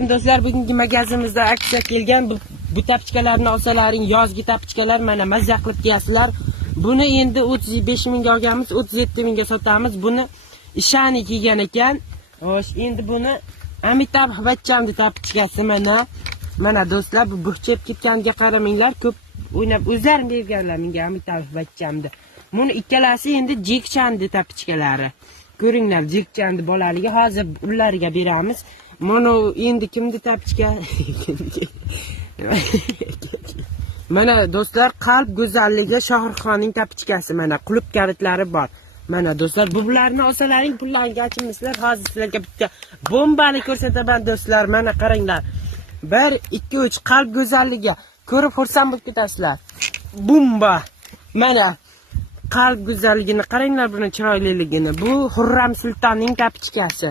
Do'stlar, bugungi magazinimizda aksiya kelgan. Bu tapchkalarni olsalaring, yozgi tapchkalar mana mazza qilib kiyasizlar. Buni endi 35 mingga olganmiz, 37 mingga sotamiz. Buni ishani kiygan ekan. Xo'sh, endi buni Amitabh Bachchanning tapchkasi mana do'stlar, bu burchib ketganiga qaramanglar, ko'p o'ynab o'zlarim berganlar menga Amitabh Bachchanni. Buni ikkalasi endi Jek Channing tapchkalari. Ko'ringlar, Jek Channing bolaligi hozir ularga beramiz. Mana endi kimni tapchka? Mana do'stlar, qalb go'zalligi Shohruxxonning tapchkasi, mana qulub kalitlari bor. Mana do'stlar, bularni olsalaring pullarga achimisizlar. Hozir sizlarga bitta bombani ko'rsataman do'stlar. Mana qaranglar. 1 2 3 qalb go'zalligi ko'rib xursand bo'lib ketasizlar. Bomba. Mana qalb go'zalligini qaranglar, buni chiroyliligini. Bu Xurram Sultonning tapchkasi.